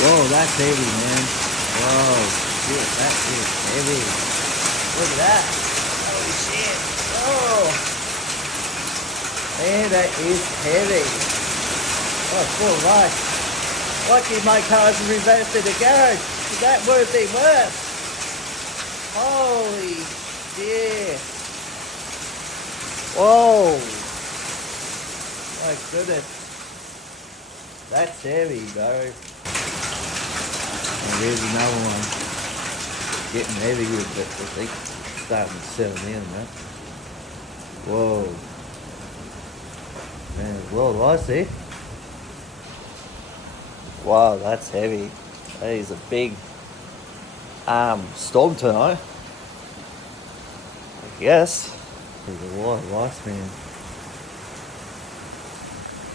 Whoa, that's heavy, man. Whoa, shit, that is heavy. Look at that. Holy shit. Oh. Man, that is heavy. Oh, full life. Lucky my car's reversed in the garage. Is that worth it worth? Holy shit. Whoa. My goodness. That's heavy, bro. And there's another one. Getting heavier, but I think it's starting to settle in, man. Whoa. Man, there's a lot of ice there. Wow, that's heavy. That is a big storm tonight. I guess. There's a lot of ice, man.